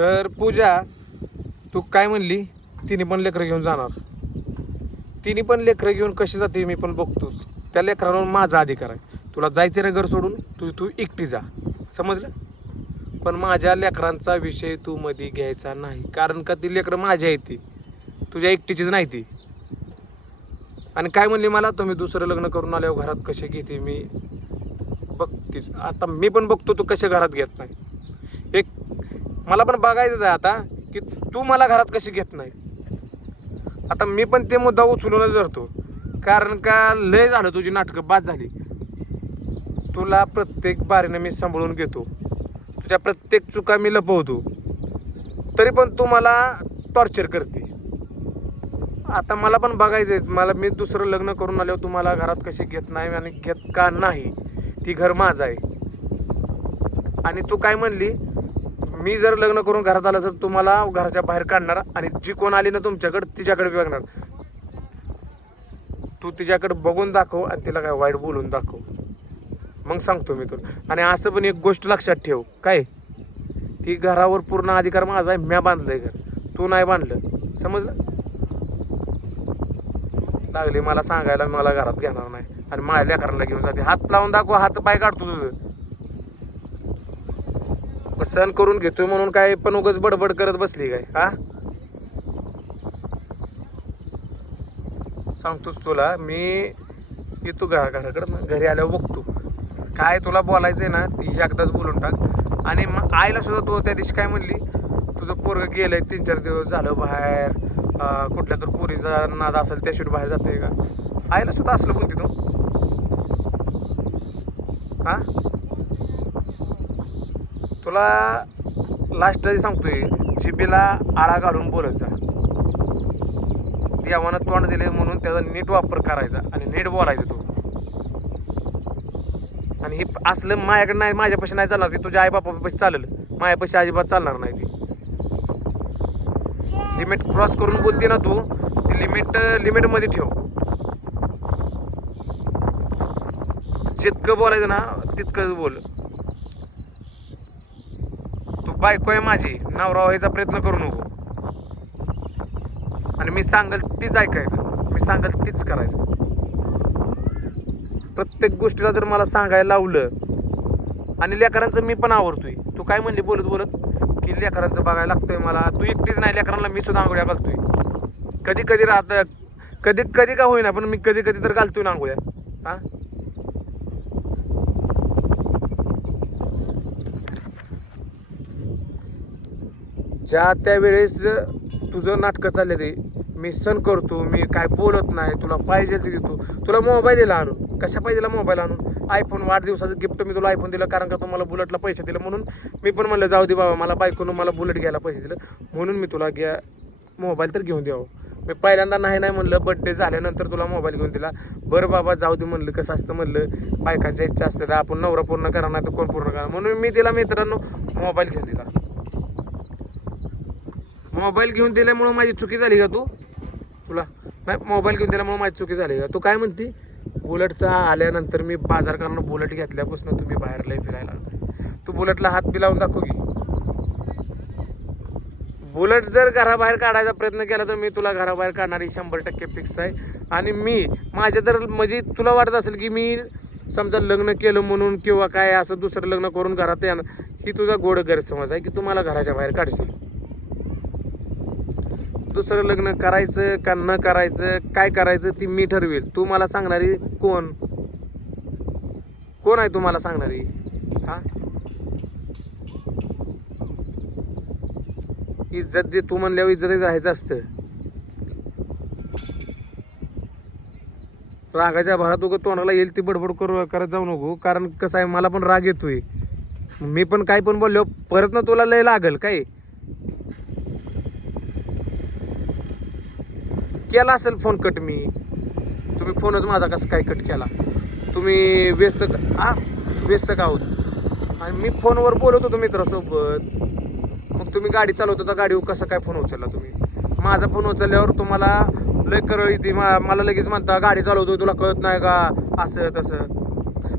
तर पूजा तू काय म्हणली? तिने पण लेकरं घेऊन जाणार. तिने पण लेकरं घेऊन कशी जाते मी पण बघतोच. त्या लेकरांवर माझा अधिकार आहे. तुला जायचं रे घर सोडून? तू तू एकटी जा. समजलं? पण माझ्या लेकरांचा विषय तू मध्ये घ्यायचा नाही. कारण का ती लेकरं माझी आहे ती. तुझ्या एकटीचीच नाही ती. आणि काय म्हणली मला? तुम्ही दुसरं लग्न करून आल्यावर घरात कसे घेते मी? बघतीच. आता मी पण बघतो तू कसे घरात घेत नाही. एक मला पण बघायचंच आहे आता की तू मला घरात कशी घेत नाही. आता मी पण ते मुद्दा उचलूनच धरतो. कारण का लय झालं तुझी नाटकं बाद झाली. तुला प्रत्येक बारीनं मी सांभाळून घेतो. तुझ्या प्रत्येक चुका मी लपवतो. तरी पण तू मला टॉर्चर करते. आता मला पण बघायचं आहे मला मी दुसरं लग्न करून आल्यावर तुम्हाला घरात कसे घेत नाही आणि घेत का नाही ती घर माझं आहे. आणि तू काय म्हणली? मी जर लग्न करून घरात आलं तर तुम्हाला घराच्या बाहेर काढणार आणि जी कोण आली ना तुमच्याकडे तिच्याकडे बघणार. तू तिच्याकडे बघून दाखव आणि तिला काय वाईट बोलून दाखव. मग सांगतो मी तुला. आणि असं पण एक गोष्ट लक्षात ठेव. काय? ती घरावर पूर्ण अधिकार माझा आहे. म्या बांधलंय घर. तू नाही बांधलं. समजलं? लागली मला सांगायला मला घरात घेणार नाही. आणि माझ्या लेकरांना घेऊन जाते. हात लावून दाखव. हात पाय काढतो तुझं. सण करून घेतोय म्हणून काय पण उगाच बडबड करत बसली काय? हा? सांगतोच तुला मी येतो घरा घराकडं घरी आल्यावर बघतो. काय तुला बोलायचंय ना ती एकदाच बोलून टाक. आणि मग आईला सुद्धा तू त्या दिवशी काय म्हणली? तुझं पोरग गेलंय तीन चार दिवस झालं बाहेर. कुठल्या तर पोरीचा नाद असेल त्या बाहेर जाते का? आईला सुद्धा असलं बोलते तू. हा? तुला लास्ट सांगतोय जिबीला आळा घालून बोलायचा. ती देवानं तोंड दिले म्हणून त्याचा नीट वापर करायचा आणि नीट बोलायचं तू. आणि हे असलं माझ्याकडे नाही माझ्यापाशी नाही चालणार ती. तुझ्या आईबापापाशी चालेल. माझ्यापाशी अजिबात चालणार नाही ती. लिमिट क्रॉस करून बोलते ना तू ती लिमिट लिमिटमध्ये ठेव. जितकं बोलायचं ना तितकंच बोल. बायको आहे माझी. नवरा व्हायचा प्रयत्न करू नको. आणि मी सांगल तीच ऐकायचं. मी सांगल तीच करायचं. प्रत्येक गोष्टीला जर मला सांगायला लावलं आणि लेकरांचं मी पण आवडतोय तू काय म्हणली? बोलत बोलत. की लेकरांचं बघायला लागतंय मला. तू एकटीच नाही लेकरांना मी सुद्धा आंघोळ्या घालतोय. कधी कधी राहत कधी कधी का होईना पण मी कधी कधी तर घालतोय ना आंघोळ्या. हां? ज्या त्यावेळेस तुझं नाटकं चालले ते मी सण करतो मी काय बोलत नाही तुला पाहिजे ते देतो. तुला मोबाईल दिला आणून. कशा पाहिजे मोबाईल आणून? आयफोन वाढदिवसाचं गिफ्ट मी तुला आयफोन दिलं कारण का तुम्हाला बुलेटला पैसे दिलं म्हणून मी पण म्हणलं जाऊ दे बाबा मला बायकोनं मला बुलेट घ्यायला पैसे दिलं. म्हणून मी तुला घ्या मोबाईल तर घेऊन द्यावं मी पहिल्यांदा नाही नाही म्हणलं बड्डे झाल्यानंतर तुला मोबाईल घेऊन दिला. बरं बाबा जाऊ दे म्हणलं कसं असतं म्हणलं बायकाच्या इच्छा असते तर आपण नवरा पूर्ण करा नाही तर कोण पूर्ण करा म्हणून मी तिला मित्रांनो मोबाईल घेऊन दिला. मोबाईल घेऊन दिल्यामुळं माझी चुकी झाली का तू? तुला? नाही मोबाईल घेऊन दिल्यामुळं माझी चुकी झाली का? तू काय म्हणती? बुलेटचा आल्यानंतर मी बाजार करणं बुलेट घेतल्यापासून तुम्ही बाहेर लय फिरायला तू बुलेटला हात बी लावून दाखव की. बुलेट जर घराबाहेर काढायचा प्रयत्न केला तर मी तुला घराबाहेर काढणारी शंभर टक्के फिक्स आहे. आणि मी माझ्या तर म्हणजे तुला वाटत असेल की मी समजा लग्न केलं म्हणून किंवा काय असं दुसरं लग्न करून घरात येणार ही तुझा गोड गैरसमज आहे की तू मला घराच्या बाहेर काढशील? दुसरं लग्न करायचं का न करायचं काय करायचं ती मी ठरवेल. तू मला सांगणारी कोण? कोण आहे तुम्हाला सांगणारी? हा? इज्जत दे तू म्हणल्यावर इज्जतीत राहायचं असतं. रागाच्या भरात उगं तोंडाला येईल ती बडबड करू करत जाऊ नको. कारण कसं आहे मला पण राग येतोय. मी पण काय पण बोललो परत ना तुला लय लागल काय? केला असेल फोन कट मी. तुम्ही फोनच माझा कसं काय कट केला? तुम्ही व्यस्त आ? व्यस्त का आहोत? आणि मी फोनवर बोलत होतो मित्रासोबत. मग तुम्ही गाडी चालवत होता गाडीवर कसं काय फोन उचलला तुम्ही? माझा फोन उचलल्यावर तुम्हाला लय करळ येते मा मला लगेच म्हणता गाडी चालवतोय तुला कळत नाही का? असं तसं.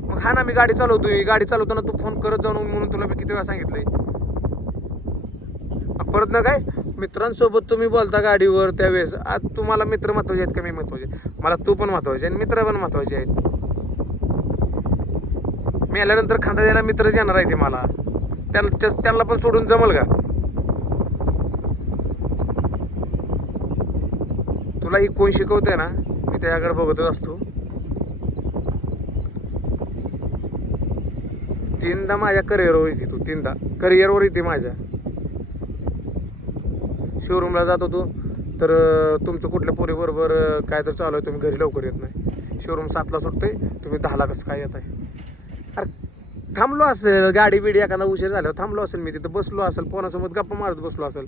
मग हा ना मी गाडी चालवतोय. गाडी चालवताना तू फोन करत जाऊन म्हणून तुला मी किती वेळा सांगितलंय? परत ना काय? मित्रांसोबत तुम्ही बोलता गाडीवर त्यावेळेस. आज तुम्हाला मित्र महत्त्वाचे आहेत का? मी महत्त्वाचे. मला तू पण महत्त्वाचे आणि मित्र पण महत्त्वाचे आहेत. मी आल्यानंतर खांदा द्यायला मित्रच येणार आहे ते मला. त्यांना त्यांना पण सोडून जमल का? तुला ही कोण शिकवतंय ना मी त्याकडे बघतच असतो. तीनदा माझ्या करिअरवर येते तू तीनदा. करिअरवर येते माझ्या. शोरूमला जात होतो. तर तुमचं कुठल्या पोरीबरोबर काय तर चालू आहे तुम्ही घरी लवकर येत नाही. शोरूम सातला सुटतोय तुम्ही दहाला कसं काय येत आहे अरे थांबलो असेल गाडी बिडी एखादा उशीर झाल्यावर थांबलो असेल मी तिथं बसलो असेल कोणासोबत गप्पा मारत बसलो असेल.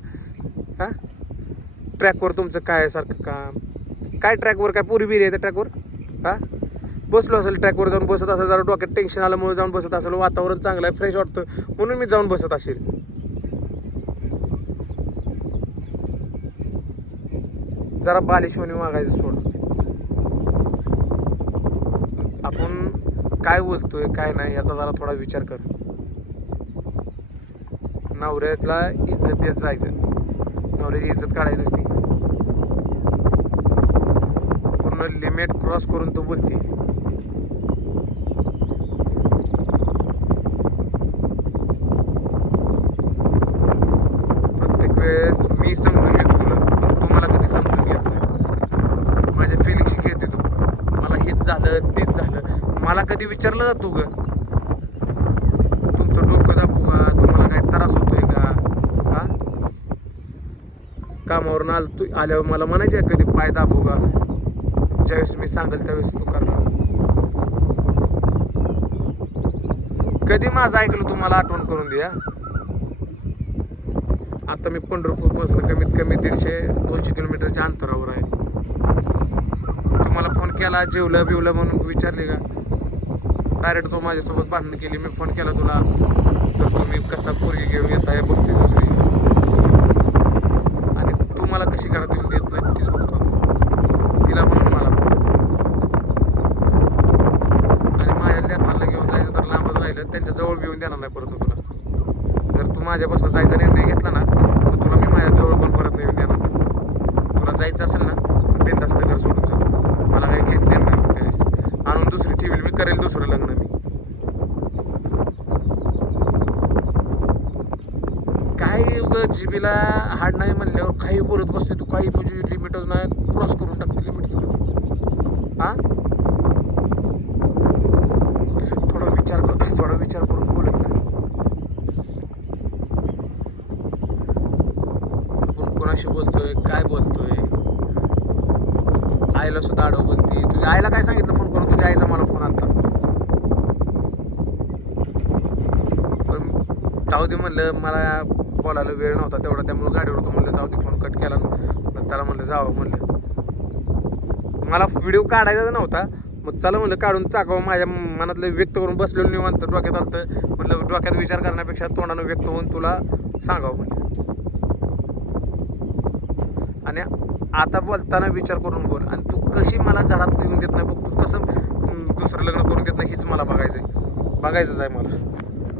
हां? ट्रॅकवर तुमचं काय सारखं काम? काय ट्रॅकवर काय पुरी बिरी आहे त्या ट्रॅकवर हां? बसलो असेल ट्रॅकवर जाऊन बसत असेल जरा डोक्यात टेन्शन आल्यामुळे जाऊन बसत असेल वातावरण चांगलं आहे फ्रेश वाटतं म्हणून मी जाऊन बसत असेल. जरा बालिशवणी मागायचं सोड. आपण काय बोलतोय काय नाही याचा जरा थोडा विचार कर. नवऱ्यातला इज्जत देत जायचं. नवऱ्याची इज्जत काढायची नसती. पूर्ण लिमिट क्रॉस करून तो बोलते प्रत्येक वेळेस मी समजून घेतो तुला पण तू मला कधी समजून घेत नाही माझ्या फिलिंगशी घेते तू मला हेच झालं तेच झालं मला कधी विचारलं जातो तू ग? तुमचं डोकं दाबू का? तुम्हाला काय त्रास होतोय का? हा? कामावरून आल तू आल्यावर मला म्हणायचे कधी पाय दाबू का? ज्यावेळेस मी सांगेल त्यावेळेस तू करणार कधी माझं ऐकलं तुम्हाला आठवण करून द्या? आता मी पंढरपूरपासून कमीत कमी दीडशे दोनशे किलोमीटरच्या अंतरावर आहे. तुम्हाला फोन केला जेवलं बिवलं म्हणून विचारले का? डायरेक्ट तो माझ्यासोबत भांडण केली मी फोन केला तुला तर तुम्ही कसा पोरगी घेऊन येत आहे बघते दुसरी. आणि तू मला कशी करा तुम्ही देत नाही तीच बघतो तिला म्हणून मला. आणि माझ्या लेखाला घेऊन जायचं तर लांबच राहिलं त्यांच्या जवळ देणार नाही परत तुला. जर तू माझ्यापासून जायचा निर्णय घेतला ना तर तुला मी माझ्या जवळ पण परत नाही येऊन देणार. तुला जायचं असेल ना तर बिंदास्त घर सोडून जा. मला काही घेत देणार नाही. आणून मी करेल दुसरं लग्न मी. काही उगं हार्ड हाड नाही म्हणल्यावर काही बोलत बसते तू काही तुझी लिमिटच नाही क्रॉस करून टाकते लिमिटचं हा थोडा विचार कर थोडा विचार करून बोलत जा. कोणाशी बोलतोय काय बोलतोय? आईला सुद्धा आडव बोलती. तुझ्या आईला काय सांगितलं फोन करून? तुझ्या आईचा मला फोन आलता पण जाऊ दे म्हणलं मला बोलायला वेळ नव्हता तेवढा त्यामुळे गाडीवर होतो म्हणलं जाऊ दे फोन कट केला मग चला म्हणलं जावं म्हणलं. मला व्हिडिओ काढायचा नव्हता. मग चला म्हणलं काढून टाकावं. माझ्या मनातलं व्यक्त करून बसलेलो निवांत डोक्यात आलतं. म्हणलं डोक्यात विचार करण्यापेक्षा तोंडानं व्यक्त होऊन तुला सांगावं म्हणलं. आणि आता बोलताना विचार करून बोल आणि तू कशी मला घरात येऊन देत नाही? बघ तू कसं दुसरं लग्न करून देत नाही? हीच मला बघायचं आहे बघायचंच आहे मला.